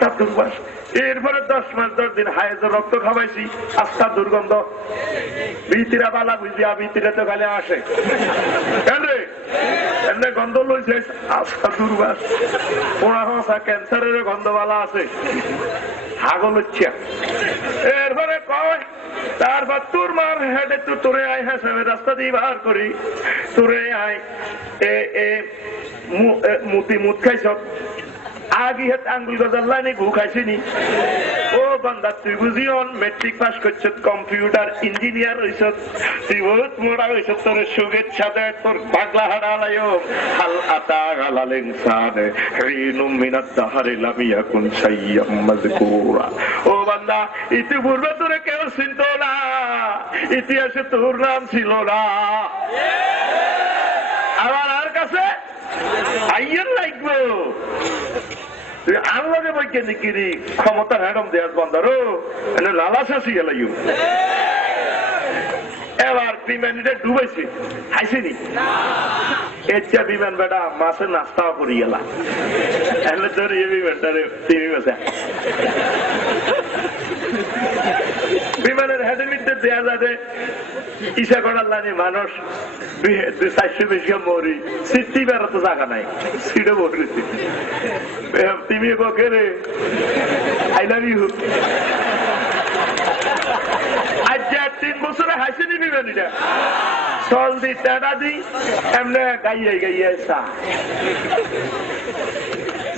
আস্থা দুর্বাস এরপরে দশ মাস দশ দিন হায়েজ রক্ত খাওয়াইছি আস্থা দুর্গন্ধ। ভিতিরা বালা বুঝিয়া ভিতিরে তো খালি আসে। গন্ধ আছে। কয় হ্যাঁ এ, মুতি মুত খাইছ। আগে হাত আঙ্গুল গজার লাইনে ঘু খাইছিনি। ও বান্দা, তুই বুঝি অন মেট্রিক পাস করছ কম্পিউটার ইঞ্জিনিয়ার হইছ তুই বহুত মোড়া হইছ তোর শুভেচ্ছা দেয় তোর পাগলা হারালায়ও হাল আতা মিনাত দাহারে লাম ইয়াকুন সাইয়াম ও বান্দা, ইতিপূর্বে তোরে কেউ চিনত না, ইতিহাসে তোর নাম ছিল না। আবার আর কাছে? আইয়ের লাগবো। তুই আল্লাহকে বৈজ্ঞানিকিরি ক্ষমতা হ্যাডম দেয়ার বন্ধারো লালা শাসি গেলাইও এবার বিমানিটা ডুবেছে হাইছেনি এটা বিমান বেটা, মাসে নাস্তা করি গেলা এলে তোর এই বিমানটারে টিভি বসে। বিমানের হেডের মধ্যে দেয়া যাবে ইসা করার লানি মানুষ চারশো বেশি মরি। সিটি বেড়াতে জায়গা নাই। সিটে মরেছি তুমি বকে রে। আই লাভ ইউ আজ যে তিন বছরে হাসিনি বিমানিটা চল দি টেডা দি। এমনি গাইয়ে গাইয়ে চা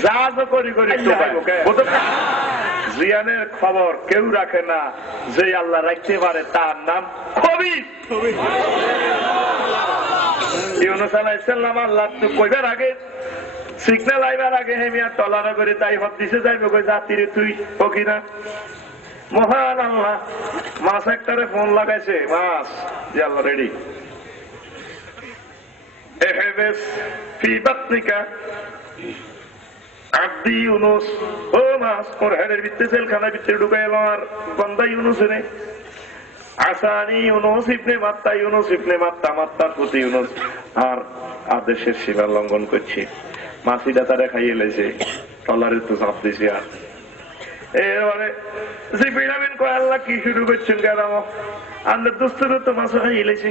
যা তো করি করি জিয়ানের খবর কেউ রাখে না যে আল্লাহ রাখতে পারে তার নাম খবির। ইউনুস আলাইসাল্লাম আল্লাহ তো কইবার আগে সিগন্যাল আইবার আগে হেমিয়া টলারা করে তাই হব দিছে যাইবে কই জাতিরে তুই ও কিনা মহান আল্লাহ মাছ একটারে ফোন লাগাইছে মাছ যে আল্লাহ রেডি এহেবেস ফি বাতনিকা আব্দি ইউনুস ও এলো আর বন্দা ইউনুস রে আসানি ইউনুস মাত্তা ইউনুস মাত্তা মাত্তার প্রতি ইউনুস। আর আদেশের সীমা লঙ্ঘন করছি। মাসিটা তারা খাইয়ে লেছে টলারে তো চাপ আর। এবারে যে পিরামিন কয়, আল্লাহ কি শুরু করছেন কেন? আল্লাহ দোস্তর তো মাছ খাইয়ে লেছে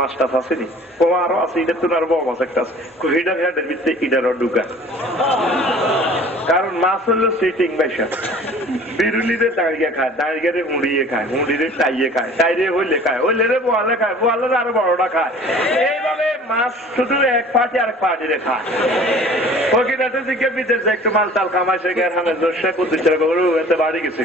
মাছ টাছ আসেনি ও আরও আছে এটা তো আর বড় মাছ কারণ মাছ হলো সিটিং বেশা বিরুলিরে দাঁড়িয়ে খায় দাঁড়িয়ে হুঁড়িয়ে খায় হুঁড়িরে টাইয়ে খায় টাইরে হইলে খায় হইলে রে বোয়ালে খায় বোয়ালে আরও বড়টা খায় এইভাবে মাছ শুধু এক পাটি আর এক পাটিরে খায় ফকিরাতে দিকে বিদেশ একটু মাল টাল কামাইছে গের হামে গরু এতে বাড়ি গেছে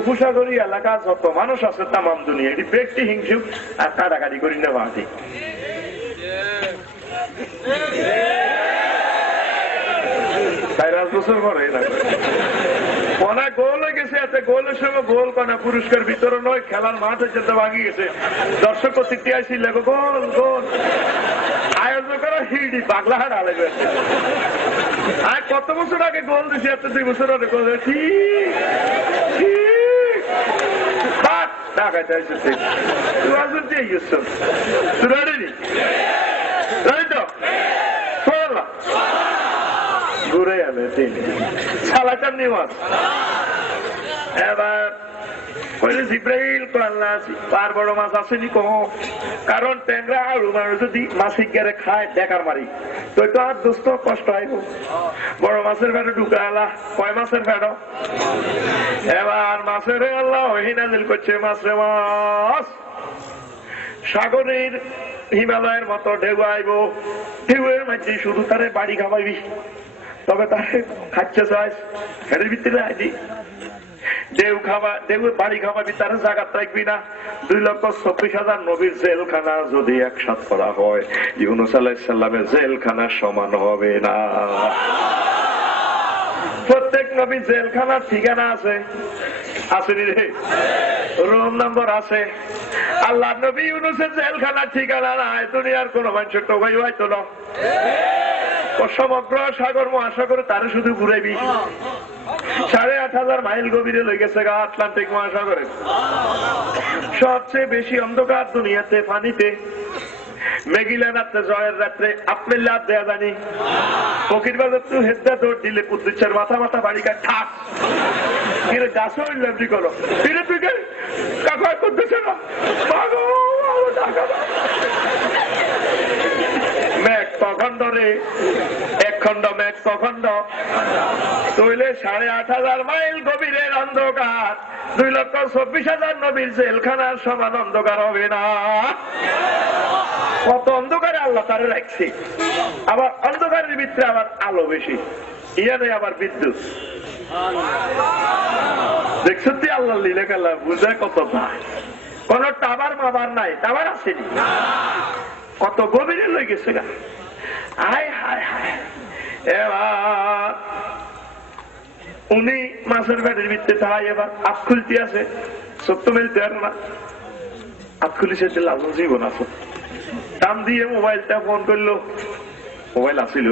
উপসাগরী এলাকা যত মানুষ আছে তামাম দুনিয়া ব্যক্তি হিংসুক আর কাটাকাটি করি না গোল হয়ে সঙ্গে গোল পুরস্কার ভিতরে নয় খেলার মাঠে যেতে ভাগি গেছে। দর্শক প্রতিক্রিয়া ছিল গোল গোল। আয়োজকেরা হিড়ি আলে গেছে আর কত বছর আগে গোল দিছি, এত দুই বছর আগে গোল ঠিক ঢাকায় যাইছে তুই আসবে দিয়ে গেছো তুই রেডি রেডি তো চল ঘুরে যাবে তিন সালাচার নিবাস এবার বড় মাছ কহ। কারণ ট্যাংরা যদি কষ্ট বড় মাছের ঢুকা কয় মাছের এবার মাছের করছে মাছ মাছ। সাগরের হিমালয়ের মতো ঢেউ আইব ঢেউয়ের মাঝে শুধু তারে বাড়ি খাওয়াইবি তবে তারে খাচ্ছে ভিতরে আইডি ঢেউ খাওয়া ঢেউ বাড়ি খাওয়াবি তারা জায়গা থাকবি না। দুই লক্ষ চব্বিশ হাজার নবীর জেলখানা যদি একসাথ করা হয়, ইউনুস আলাহিসাল্লামের জেলখানা সমান হবে না। প্রত্যেক নবীর জেলখানার ঠিকানা আছে। আসেনি রে? রুম নম্বর আছে। আল্লাহ নবী ইউনুসের জেলখানার ঠিকানা নাই। দুনিয়ার কোন মানুষের টোকাই হয়তো না। সমগ্র সাগর, মহাসাগরে, তারা শুধু ঘুরাইবি। সাড়ে আট হাজার মাইল গভীরে লই গেছে গা আটলান্টিক মহাসাগরে। সবচেয়ে বেশি অন্ধকার দুনিয়াতে, পানিতে। মেগিলেন রাত্রে জয়ের লাভ দেয়া জানি। ফকির বাজার এক খণ্ড মেঘ তখণ্ড তৈলে সাড়ে আট হাজার মাইল গভীরের অন্ধকার, দুই লক্ষ চব্বিশ হাজার নবীর জেলখানার সমান অন্ধকার হবে না। কত অন্ধকারে আল্লাহ তারে রাখছে। আবার অন্ধকারের ভিতরে আবার আলো বেশি। ইয়ানে আবার বিদ্যুৎ। দেখছ তুই আল্লাহ লীলা খেলা বুঝে কত ভাই। কোন টাবার মাবার নাই টাবার আসেনি। কত গভীরে লই গেছে গা। হায় হায় হায়। এবার উনি মাছের ব্যাটের ভিত্তে তাই এবার আখ খুলতে আছে। সত্য মেলতে আর না। আখ খুলিছে যে লাভ জীবন আছে। দাম দিয়ে মোবাইলটা ফোন করল। মোবাইল আসিল।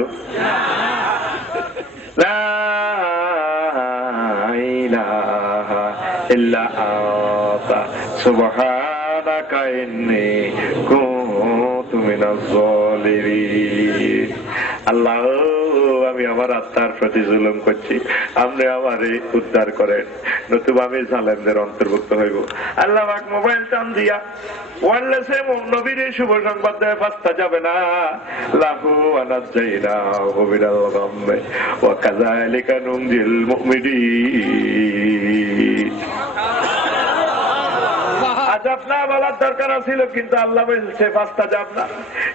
সুবহানাকা ইন্নী কুনতু আল্লাহ, আমি আমার আত্মার প্রতি জুলুম করছি। আপনি আমারে উদ্ধার করেন, নতুবা আমি জালেমদের অন্তর্ভুক্ত হইব। আল্লাহ মোবাইল টান দিয়া ওয়ারলেসে নবীর এই শুভ সংবাদ দেয় ফাস্তা যাবে না। লাহু আনাজ বলার দরকার ছিল, কিন্তু আল্লাহ বলছে পাঁচটা যাব না।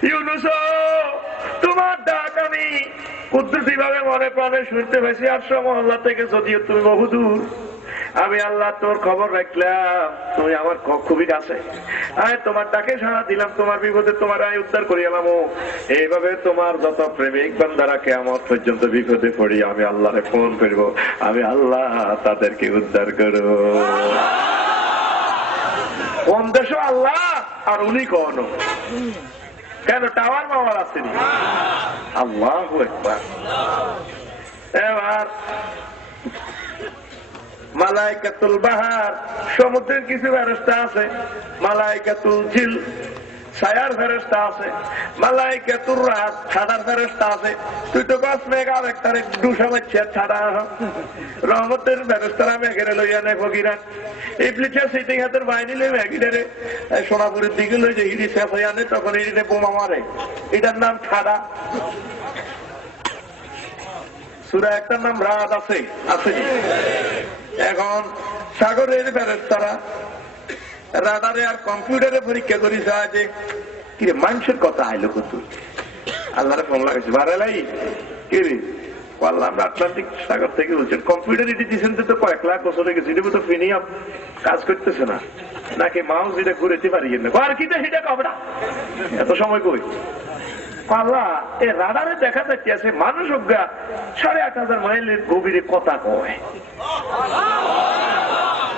ইউনুস তোমার ডাক আমি কুদ্দুসি ভাবে মনে প্রাণে শুনতে পেয়েছি আটশো মহল্লা থেকে যদিও তুমি বহুদূর আমি আল্লাহ তোর খবর রাখলাম। তুমি আমার খুবই কাছে। আয় তোমার ডাকে সাড়া দিলাম তোমার বিপদে তোমার আয় উদ্ধার করি এলাম। এইভাবে তোমার যত প্রেমিক বান্দারা কেমন পর্যন্ত বিপদে পড়ি আমি আল্লাহরে ফোন করব। আমি আল্লাহ তাদেরকে উদ্ধার করব। কোন দেশও আল্লাহ আর উনি কোন? কেন টাওয়ার মাওয়ার আসেনি? আল্লাহ একবার এবার মালাইকাতুল বাহার, সমুদ্রের কিছু ব্যবস্থা আছে। মালাইকাতুল ঝিল ছায়ার ফেরস্তা আছে মালাইকাতুর রাত ছাড়ার ফেরস্তা আছে। তুই তো গাছ ছাড়া। রহমতের লইয়া ফকিরা সিটিং হাতের বাহিনী লই সোনাপুরের দিকে লই যে হিড়ি শেষ হয়ে আনে তখন হিড়িতে বোমা মারে। এটার নাম ছাড়া। সুরা একটার নাম রাত আছে আছে এখন সাগরের ফেরস্তারা রাডারে আর কম্পিউটারে পরীক্ষা করি যে কি মানুষের কথা আইলো কত আল্লাহরে ফোন লাগাইছে বাড়ালাই কি রে সাগর থেকে বলছেন, কম্পিউটার তো কয়েক লাখ তো ফিনিয়াম কাজ করতেছে না। নাকি ঘুরেতে পারি আর কি এত সময় কই? এ দেখা মানুষ অজ্ঞা সাড়ে আট হাজার মাইলের গভীরে কথা কয়।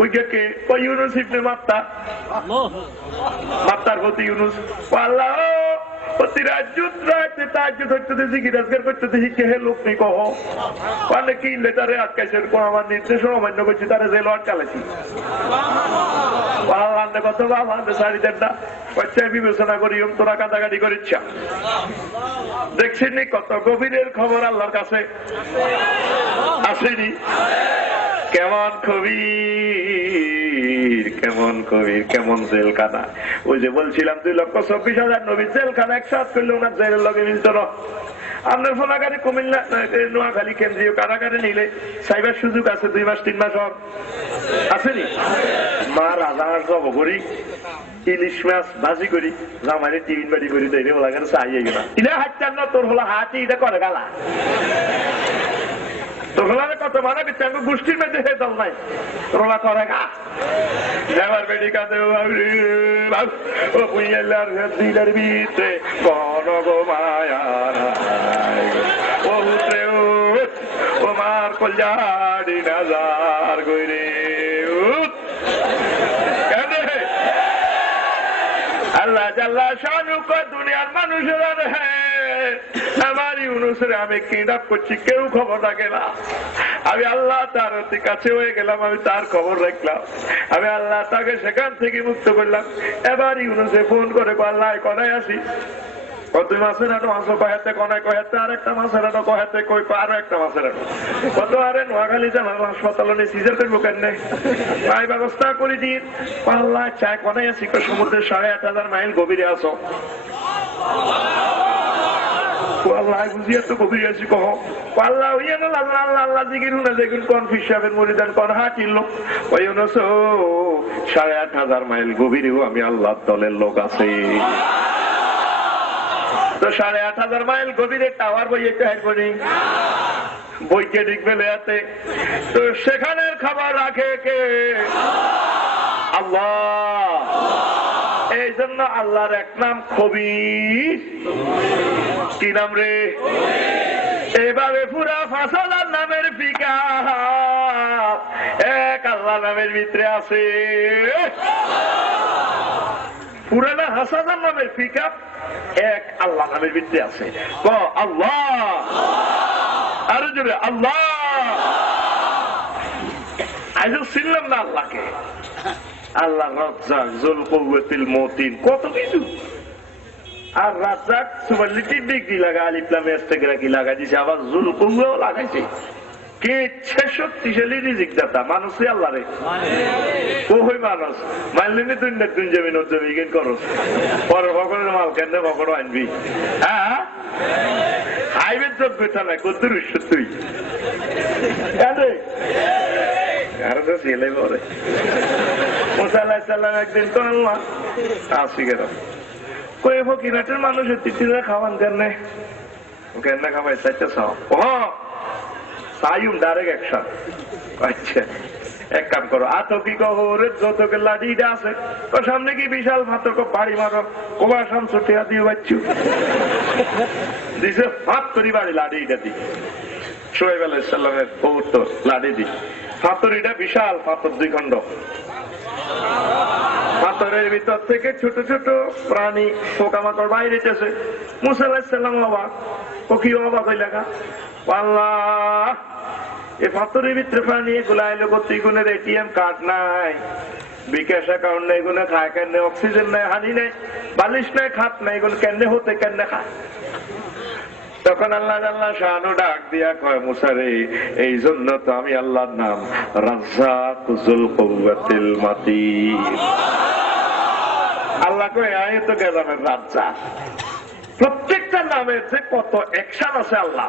ওই কে? ওই ইউনুস ইবনে মাত্তা। মাত্তার প্রতি ইউনুস। আল্লাহ প্রতি রাজগার কে হে লোক নেই কহ? মানে কি লেটারে আটকাইছে কোন আমার নির্দেশ অমান্য করছি তারা জেল আটকালেছি। আল্লাহ কত বাবা সারিদের না। বাচ্চা বিবেচনা করি তোরা কাটাকাটি করিচ্ছা। দেখছেন নি কত গভীরের খবর আল্লাহর কাছে? আসেনি? কেমন কবির কেমন কবির, কেমন জেলখানা। ওই যে বলছিলাম দুই লক্ষ চব্বিশ হাজার নবীর জেলখানা একসাথ করলে ওনার জেলের লগে মিলত না আপনার ফোনাগারে কুমিল্লা নোয়াখালী কেন্দ্রীয় কারাগারে নিলে সাইবার সুযোগ আছে দুই মাস, তিন মাস হন আসেনি? মা রাজাহার জব করি, ইলিশ মাছ ভাজি করি, জামাইরে টিফিন বাড়ি করি দেয় ওলা কেন চাইয়ে গেলা ইনা হাইতার না, তোর হলো হাতি এটা করে গালা। তোলা কত মারা দিচ্ছে আমি গোষ্ঠীর মধ্যে হে দল নাই। তোলা করে গা। যাবার বেডি কাঁদে ও পুইয়ালার দিলের ভিতরে কোন গো মায়া। ও উতরে ও মার কল্যাণী নাজার গইরে? আল্লাহ জাল্লা শানুক দুনিয়ার মানুষেরা রে আমি কিডাপ করছি, কেউ খবর রাখে না। আমি আল্লাহ তার কাছে হয়ে গেলাম, আমি তার খবর রাখলাম। আমি আল্লাহ তাকে সেখান থেকে মুক্ত করলাম। ফোন করে আল্লাহ আসি? একটা কহেতে কই একটা কত আরে হাসপাতাল নিয়ে করব ব্যবস্থা করে দিন। পাল্লা চায় কই, সমুদ্রের সাড়ে আট হাজার মাইল গভীরে আসো আল্লাহ আছি দলের লোক আছে। তো সাড়ে আট হাজার মাইল গভীরে টাওয়ার বইয়ে চাই বইকে ডিগবে লেয়াতে। তো সেখানের খাবার রাখে কে? আল্লাহ। এই জন্য আল্লাহর এক নাম খবির। কি নাম রে? এভাবে পুরা ফাসালার নামের পিকা এক আল্লাহ নামের ভিতরে আছে। পুরানা হাসানার নামের এক আল্লাহ নামের ভিতরে আছে। ক, আল্লাহ। আরও জোরে, আল্লাহ। ছিলাম না আল্লাহকে। আল্লাহ রাজ্জাক মতিন, কত কিছু। আর রাজ্জাক সুপারলিটিভ ডিগ্রি লাগা? আলিফলামে কি লাগা দিছে? আবার জুল লাগাইছে। কে শক্তিশালী মানুষই আল্লাহ রে। মানুষ। নোট যাবি কেন পরে মাল আনবি। হ্যাঁ? নাই তুই। তো ছেলে বলে মুসাল্লাহ একদিন আল্লাহ। আসি গেল। কই ফকিরাটের মানুষের তিতিরা খাওয়ান কেন কেন খাওয়াই, চাইতে চাও। ও সাইম ডাইরেক্ট অ্যাকশন আচ্ছা এক কাম করো আতকি কহরের যৌতুকের লাঠিটা আছে। তো সামনে কি বিশাল ভাতক বাড়ি মারো, কোবা শামসু টিয়া দিয়ে বাচ্চু। দিছে, ভাত করি বাড়ি, লাঠিটা দি। সোহেব আলাইসাল্লামের পৌত্র দি। ফাতরিটা বিশাল ফাতর দুই খণ্ড। পাথরের ভিতর থেকে ছোট ছোট প্রাণী পোকামাকড় বাইরে যেতেছে মুসাল্লাহাম অবাক। ও কি অবাক হইল লেখা আল্লাহ, এ পাথরের ভিতরে প্রাণী এগুলা এলো এগুলোর এটিএম কার্ড নাই। বিকাশ অ্যাকাউন্ট নেই, এগুলো খায় কেন? অক্সিজেন নাই, হানি নেই, বালিশ নাই, খাত নাই, এগুলো কেন হতে কেন খায়? তখন আল্লাহ আল্লাহ শাহানু ডাক দিয়া কয় মুসারে এই জন্য তো আমি আল্লাহর নাম রাজা কুসুল কৌয়াতিল মাতি আল্লাহ কয়, আয় তো গেলামের রাজা প্রত্যেকটা নামের যে কত অ্যাকশন আছে আল্লাহ।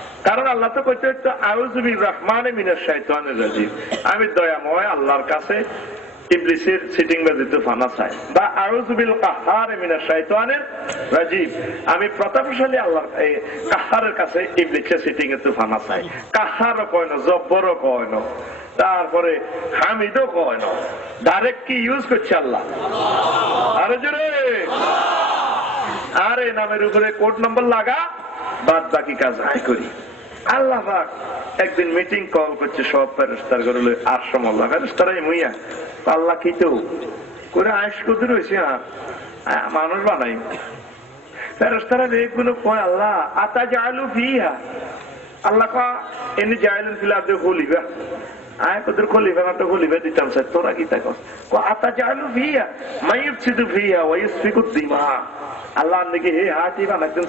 কারণ আল্লাহ তো কইতে হচ্ছে আউজুবির রহমান মিনার শাইতানের রাজিম। আমি দয়াময় আল্লাহর কাছে মিনার আমি তারপরে হামিদও কয় ডাইরেক্ট কি ইউজ করছে আল্লাহ? আরে জোরে! আর, নামের উপরে কোড নম্বর লাগা বাদ বাকি কাজ আয় করি। আল্লাহ একদিন মিটিং কল করছে, সব ফেরেস্তার করে আর সমল্লা ফেরস্তারাই মুইয়া? আল্লাহ কি তো? করে আয়স করতে রয়েছে মানুষ বানাই। ফেরেস্তারা বেগুলো কয়, আল্লাহ আতা জালু ফিহা? আল্লাহ কা এনে আলু ফিল আব্দে খলিফা আয় কদর খলিফা না স্যার তোরা কি দিমা। আল্লাহ হে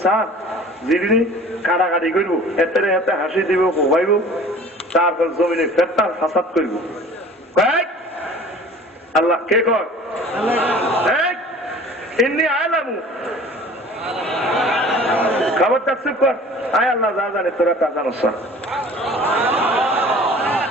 স্যার হাসি দিব কোবাইব তারপর জমিনে ফেরতার ফাসাদ করব। আল্লাহ কে কর এক ইন্নি আলামু। খবর তাকসিব কর। আয় আল্লাহ, যা জানে, তোরা তা জানো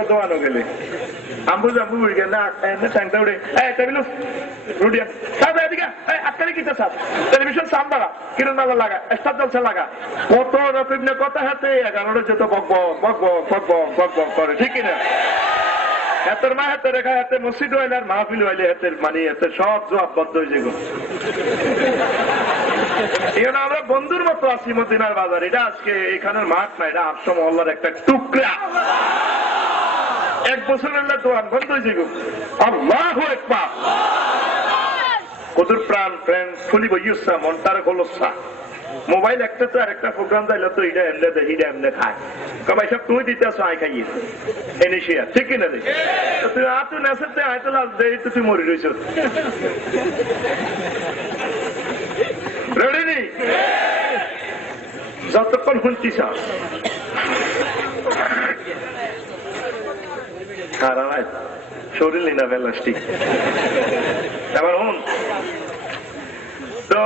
হতো আনো গেলে আম্বু জাম্বু উড়ে গেলে এনে ট্যাংটা উড়ে। এই, টেবিল রুডিয়া সাহেব এদিকে এই আটকালে কি সাহেব টেলিভিশন সাম বাড়া কিরণ মালা লাগা, স্টার জলসা লাগা। কত রকম না কত হাতে এগারোটা যেত বকব বকব বকব বকব করে ঠিক কিনা হাতের মা হাতে রেখা হাতে মসজিদ হইলে আর মাহফিল হইলে হাতের মানে হাতে সব জবাববদ্ধ হয়ে যাবে এই আমরা বন্ধুর মতো আছি মদিনার বাজার। এটা আজকে এখানের মাঠ না, এটা আটশো মহল্লার একটা টুকরা। এক বছরের দোয়ান, বন্ধ হয়ে যাবে আল্লাহ একবার কদুর প্রাণ, প্রেম, ফুলিব, ইউসা, মনটার গোলসা। মোবাইল একটা তো আরেকটা প্রোগ্রাম দিলে তো এটা এমনি দেয়, এটা এমনি খায়। কবাই সব তুমি দিতে আসো, আয় খাইয়ে। এনেশিয়া ঠিক কিনা দেখ তুই আর তুই নেশাতে আয় তো লাভ দেয় তুই মরি রয়েছ রেডি? যতক্ষণ শুনছি শরীর না প্লাস্টিক। এবার হুন তো,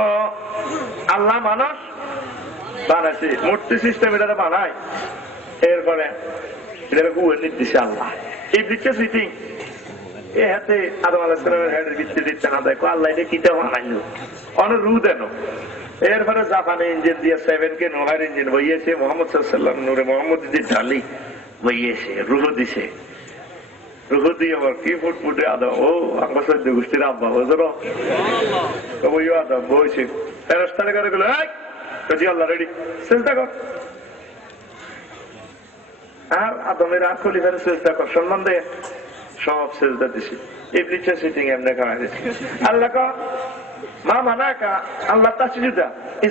আল্লাহ মানুষ বানাইছে। মূর্তি সিস্টেম এটা বানায়। এরপরে এটা গুয়ের নির্দেশে আল্লাহ। এই দিচ্ছে সিটিং এ হাতে আদম আলাহিসের হেডের ভিত্তি দিচ্ছে না আল্লাহ এটা কিটা বানাইল অনেক রু দেন। এরপরে জাপানে ইঞ্জিন দিয়ে সেভেন কে নোহার ইঞ্জিন বইয়েছে মোহাম্মদ সাল্লাম নূরে মোহাম্মদ ঢালি বইয়েছে রুহ দিছে। রুহ দিয়ে আবার কি ফুট ফুটে আদম ও আমার সহ্য গোষ্ঠীর আব্বা বুঝলো? ওইও আদম বইছে। ফেরস্তানে করে গেল জি আল্লাহ রেডি চেষ্টা কর। আর আদমের আখ খলিফার চেষ্টা কর সম্মান দে। সব সেজদা দিছি। ইবলিচের সিটিং এমনি খাওয়া দিছি। আল্লাহ ক মা মানা কা, আল্লাহ তা চিজুদা এই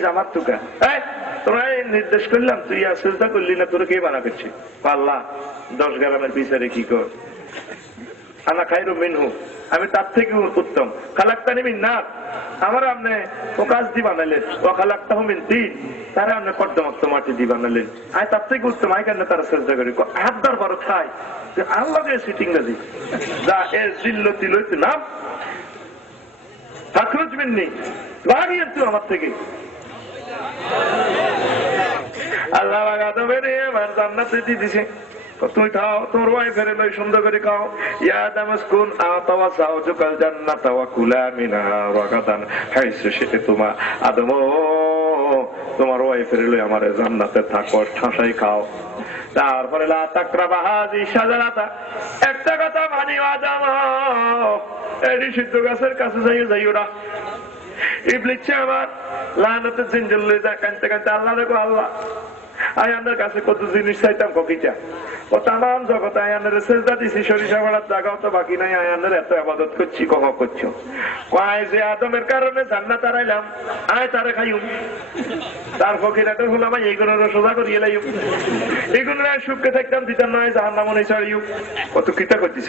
এই নির্দেশ করলাম, তুই আর সেজদা করলি না, তোর কে মানা করছি? পাল্লা দশ গ্রামের বিচারে কি কর? আনা খাইরু মিনহু। আমি তার থেকে উত্তম। খালাক্তানি মিন না আমার আপনি ফোকাস দি বানালেন। ও খালাক্তা মিন তিন। তারা আপনি কর্দমক্ত মাটি দি বানালেন। আয় তার থেকে উত্তম। আয় কেন তারা চেষ্টা করি? হাত দর বড় খাই। আল্লাহ সিটিং গাছি যা এ জিল্লতি লইতে নাম। ফাকরুজ মিন্নি। বাড়িয়ে তুই আমার থেকে। আল্লাহ আদমের এবার জান্নাতে দিয়ে দিছে। তুমি খাও লই সুন্দর করে তোমার ওয়াইফের লই আমার জান্নাতে থাকো খাও। তারপরে একটা কথা মানি এডি সিদ্ধ গাছের কাছে যাই না। ইবলিচ্ছে আমার লই আল্লাহ দেখো, আল্লাহ। আয়ানের কাছে কত জিনিস চাইতাম ককিটা ও তাম জগৎ আয়ানের সেজদা দিছি, সরিষা ভাড়ার জায়গাও তো বাকি নাই আয়ানের এত আবাদত করছি, কহ করছ। কয় যে আদমের কারণে জান্নাত হারাইলাম, আয় তারে খাইম তার ফকিরাটা হলাম এইগুলো সোজা করিয়ে লাইম এইগুলো সুখকে থাকতাম, দিতাম নয় জাহান নামনে ছাড়িও কত কিতা করছিস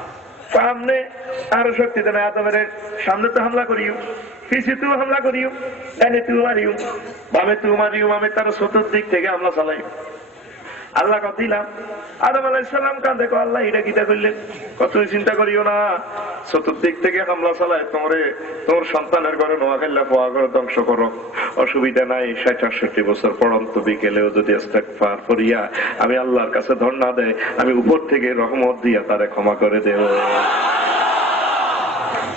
সামনে আরও শক্তি দেন আদমের। সামনে তো হামলা করিও পিছিয়ে তুই হামলা করিও ডানে তুই মারিও, বামে তুই মারিও, বামে তার চতুর্দিক থেকে হামলা চালাই আল্লাহ কতিলাম আদম আলাইসালাম কান কো আল্লাহ, এটা কিতা করলেন কত চিন্তা করিও না। চতুর্দিক থেকে হামলা চালায়, তোমার তোমার সন্তানের ঘরে নোয়া খেললে পোয়া ঘরে ধ্বংস করো। অসুবিধা নাই, ষাট, আটষট্টি বছর পড়ন্ত বিকেলেও যদি ফার করিয়া আমি আল্লাহর কাছে ধর্ণা দেয়, আমি উপর থেকে রহমত দিয়া তারে ক্ষমা করে দেব।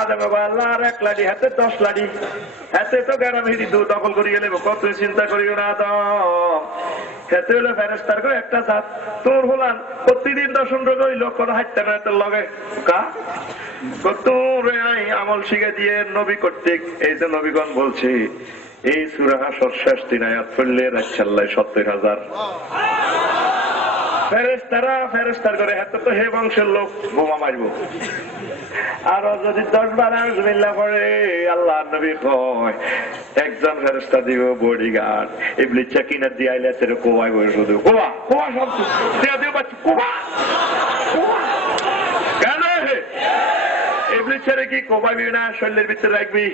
আদম বাবা, আল্লাহ আর এক লাডি, হাতে দশ লাডি। হাতে তো গ্যারাম হিদি দু দখল করিয়ে নেব, কত চিন্তা করিও না আদম হলো একটা জাত। তোর হলান, প্রতিদিন দর্শন রোগ না লগে। কা? তোর আমল শিখে দিয়ে নবী কর্তৃক, এই যে নবীগণ বলছে, এই সুরাহা সর্ষাস দিন আয়াত পড়লে রাচ্ছাল্লায় সত্তর হাজার। ফেরেস্তারা ফেরেস্তার করে এত তো হে বংশের লোক, বোমা মারব। আরও যদি দশ বার আলহামদুলিল্লাহ পড়ে, আল্লাহ নবী কয়, একজন ফেরেস্তা দিব বডি গার্ড ইবলিচ্ছা কিনা দিয়ে আইলে সেটা কোয়াই বই শুধু, কোয়া কোয়া সব কোয়া কোয়া। কেন? হে ইবলিচ্ছারে কি কোবাবি না? শরীরের ভিতরে রাখবি?